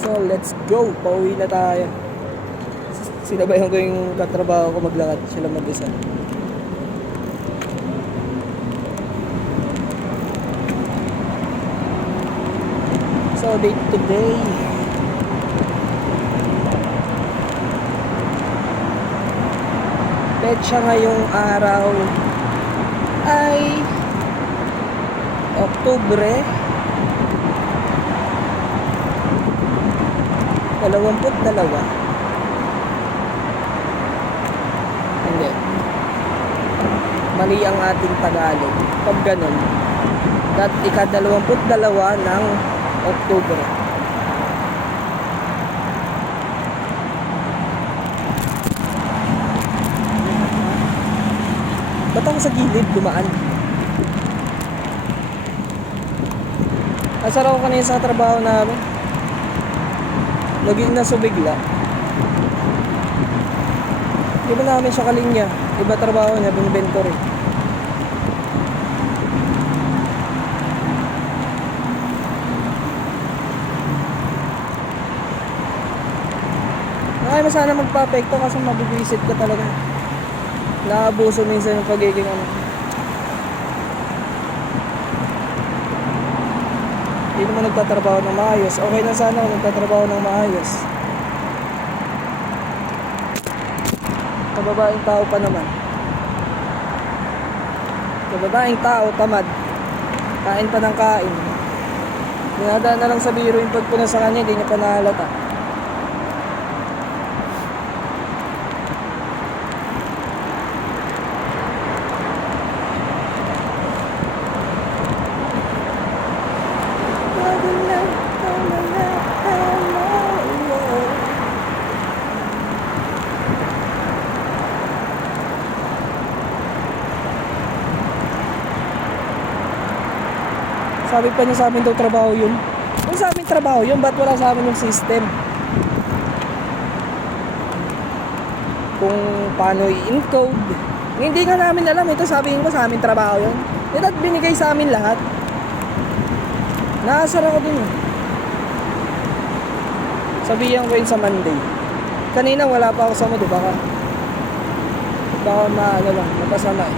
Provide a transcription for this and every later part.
So let's go, pauwi na tayo. Sinabayan ko yung katrabaho ko maglakad, sila mag-isa. So day to day, petsa ngayong araw ay Oktubre 22. Hindi, mali ang ating Tagalog pag ganun. Ika-22 ng Oktubre. Ba't ako sa gilid dumaan? Asar ako kanina sa trabaho namin. Naging naso bigla. Iba namin siya kalinya. Iba trabaho niya, inventory. Nakaya mo sana magpa-apekto kasi mabibisit ka talaga. Naabuso minsan yung pagiging ano. Hindi naman nagtatrabaho ng maayos. Okay na sana kung nagtatrabaho ng maayos. Kababaeng tao pa naman. Kababaeng tao, tamad. Kain pa ng kain. Dinadaan na lang sa biro yung pagpuna sa kanya, hindi niya pa nahalata. Sabi pa niya sa amin daw trabaho yun. Kung sa amin trabaho yun, ba't wala sa amin yung system? Kung paano i-encode. Hindi nga namin alam. Ito sabihin ko sa amin trabaho yun. Ito at binigay sa amin lahat. Naasar ako dun. Sabihan ko yun sa Monday. Kanina wala pa ako sa mood. Baka maano lang, mapasama eh.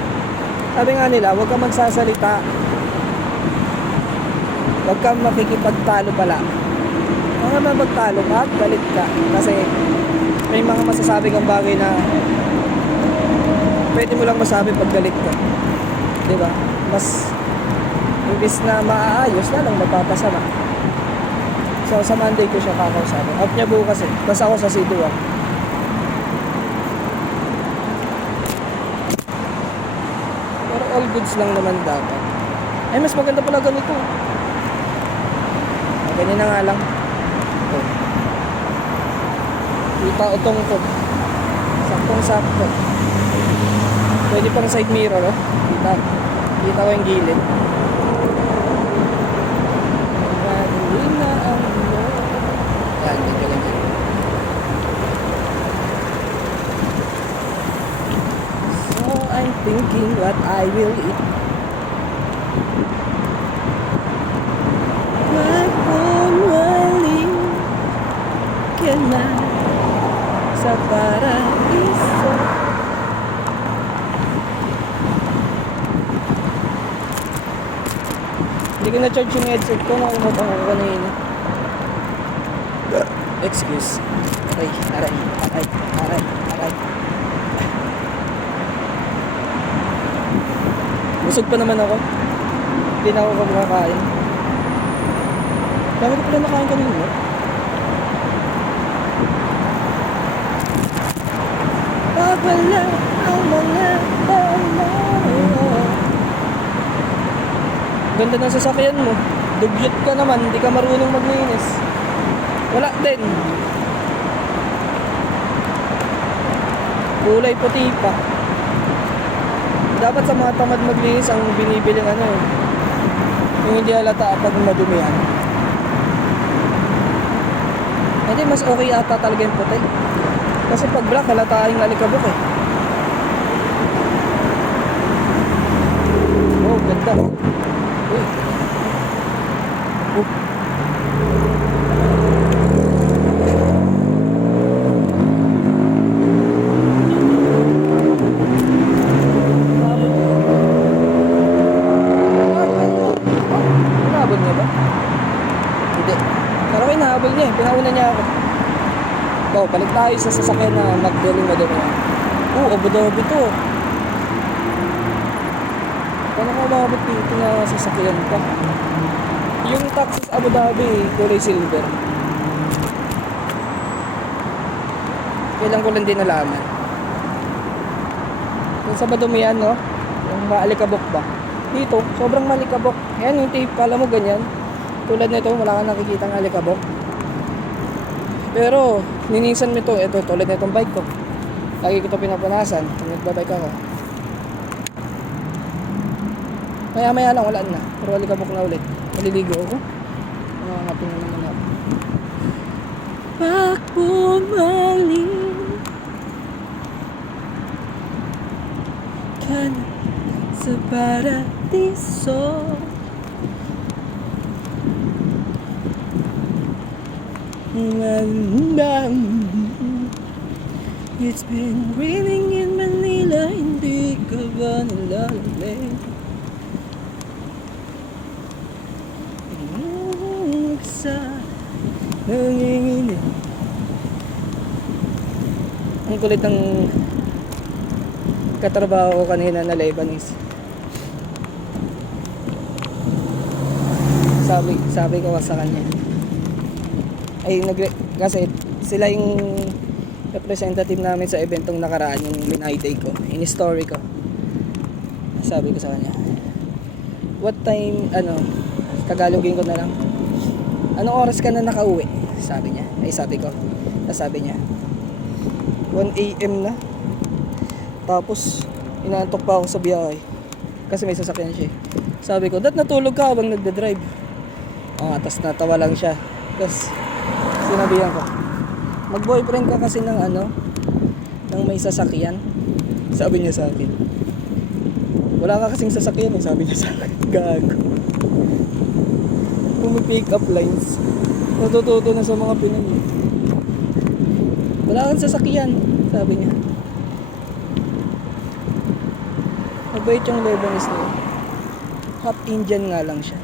Sabi nga nila, huwag ka magsasalita. Huwag kang makikipagtalo pala. Huwag kang magtalo ka, galit ka. Kasi may mga masasabi kang bagay na pwede mo lang masabi pag galit ka. Diba? Mas imbis na maaayos na lang magpapasama. So sa Monday ko siya kakausapin. Off niya bukas eh. Tapos ako sa Sidua. Pero all goods lang naman dapat. Eh mas maganda pala ganito. Ganyan na nga lang. Oh. Kita utong ko. Saktong-sakto. Pwede pang side mirror, oh. Kita ko yung gilid. Yan, dito lang yan. So, I'm thinking what I will eat. Na sa paraiso. Hindi ko na-charge yung headset ko. Nakumabang ako kanina. Excuse. Aray. Busog pa naman ako. Hindi na ako kumakain. Dami ko pala nakain kanina. Wala ang mga ganda ng sasakyan mo. Dugyot ka naman, hindi ka marunong maglinis. Wala din. Kulay puti pa. Dapat sa mga tamad maglinis ang binibiling ano eh. Yung hindi halata pag madumihan. Hindi, mas okay ata talaga yung puti. Kasi pag black, halata yung alikabok eh. Oh, ganda. Uy. Hindi. Pero hinahabol niya eh. Pinauna niya ako. Oh, balik tayo sa sasakyan na magdeling na doon. Abu Dhabi to. Paano ka umabot dito na sasakyan pa? Yung taxi sa Abu Dhabi, kulay silver. Kailan ko lang din nalaman. Yung sa Badumian, no? Yung maalikabok ba? Dito, sobrang malikabok. Yan yung tape, kala mo ganyan. Tulad nito, wala kang nakikitang alikabok. Pero, ninisan mo ito. Ito, tulad na itong bike ko. Lagi ko ito pinapunasan. Nagbabike ako. Maya-maya lang, wala na. Pero alikabok na ulit. Maliligo ako. Nakangapin na naman ako. Pag bumaling ka na sa paradiso, it's been raining in Manila, hindi ka ba nalalamig? Sa nanginginig. Ang kulit ng katrabaho ko kanina na Lebanese. Sabi ko sa kanya, ay kasi sila yung representative namin sa eventong nakaraan, yung Linay Day ko, in story ko. Sabi ko sa kanya, what time, Tagalogin ko na lang, anong oras ka na nakauwi? Sabi niya. Ay sabi ko. Sabi niya 1 AM na. Tapos inaantok pa ako sa biyahe kasi may sasakyan siya. Sabi ko, "Dat natulog ka habang nagde-drive?" Tapos natawa lang siya. Tapos sinabihan ko, "Mag-boyfriend ka kasi ng ng may sasakyan." Sabi niya sa akin, "Wala ka kasing sasakyan eh," sabi niya sa akin. Gago. Pumi-pick up lines. Natututo na sa mga Pinoy. Wala kang sasakyan, sabi niya. Mabait yung Lebanese na yun. Half Indian nga lang siya.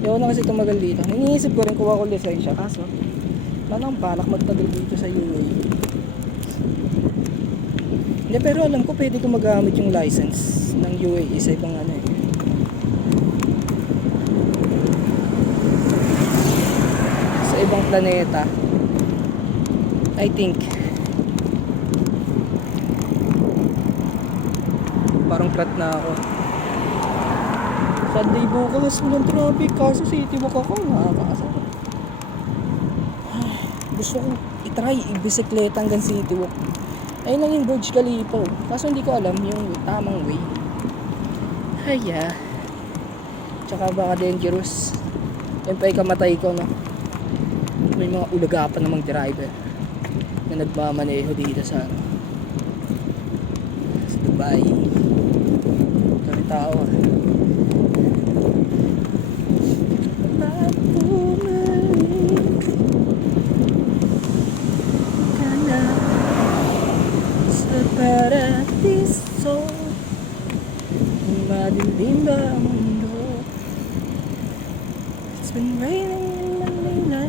Ayaw na kasi tumagal dito. Iniisip ko rin kuha ko lisensya, kaso wala nang balak magtagal dito sa UAE. Hindi, pero alam ko pwede ko magamit yung license ng UAE sa ibang sa ibang planeta, I think. Parang flat na ako. Sunday bukas, walang traffic, kaso city walk ako, nakakasar. Gusto kong itry i-bisikleta hanggang city walk. Ayun lang yung Burj Khalifa. Kaso hindi ko alam yung tamang way. Haya. Tsaka baka dangerous. Yan pa ikamatay ko, no? May mga ulagapan namang driver na nagmamaneho dito sa Dubai. Kami tao paradiso, madilim ba ang mundo? It's been raining in Manila.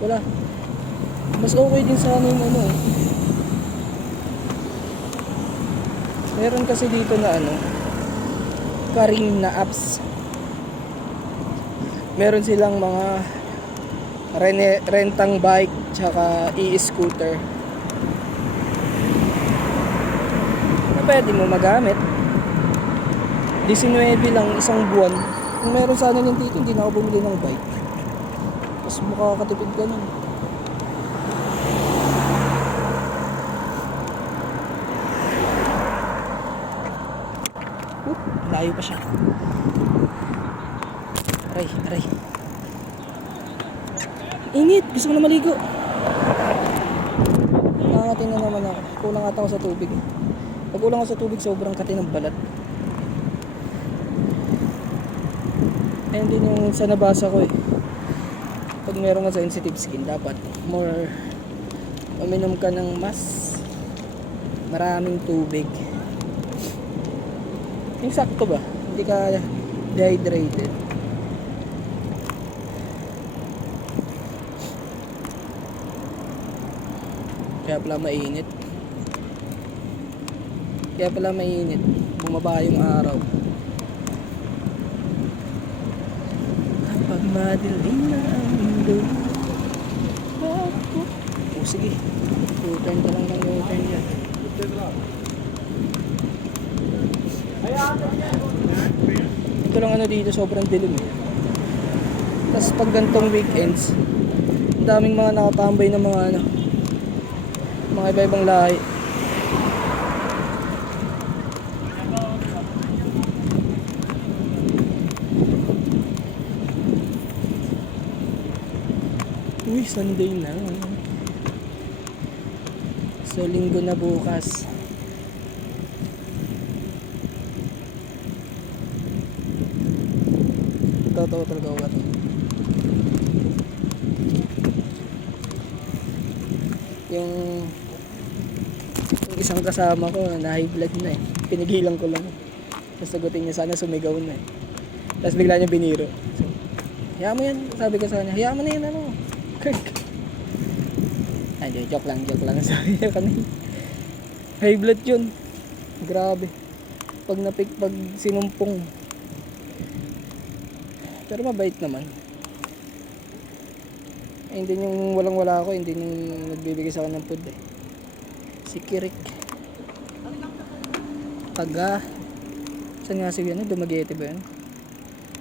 Wala. Mas okay din sa amin meron kasi dito na Careem na apps. Meron silang mga rentang bike tsaka e-scooter. Pwede mo magamit. 19 lang isang buwan. Kung meron sana yung dito, hindi na ako bumili ng bike. Mas makakatipid ka nun. Layo pa siya. Aray. Init! Gusto ko na maligo. Nangangatin na naman ako. Kulang ata ako sa tubig. Pag kulang ako sa tubig, sobrang kati ng balat. Ayun din yung sa nabasa ko pag meron ka sensitive skin, dapat more uminom ka ng mas maraming tubig. Yung sakto ba? Hindi ka dehydrated. Kaya pala mainit. Kaya pala mainit. Bumaba yung araw. Kapag madilim na ang mundo. Oh, sige. U-turn ka lang ng U-turn yan. Ito lang ano dito, sobrang dilim eh. Tapos pag gantong weekends, ang daming mga nakatambay ng mga ano, mga iba-ibang lahi. Uy, Sunday na. So, linggo na bukas. Totoo talaga ako ito. Yung isang kasama ko, na high blood na eh. Pinigilan ko lang. Tapos sagutin niya, sana sumigaw na eh. Tapos bigla niya biniro. So, hayaan mo yan. Sabi ko sa kanya, hayaan mo na yan ano. Kirk. Ay, joke lang. Sabi niya kanina. High blood yun. Grabe. Pag sinumpong. Pero mabait naman. Eh, hindi yung walang-wala ako, hindi yung nagbibigay sa akin ng food eh. Si Kirik. Taga. Saan nga si ano? Dumaguete ba yun?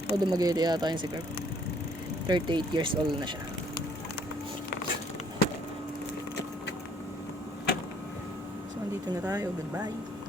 O Dumaguete yata yun si Kirk. 38 years old na siya. So, andito na tayo. Goodbye.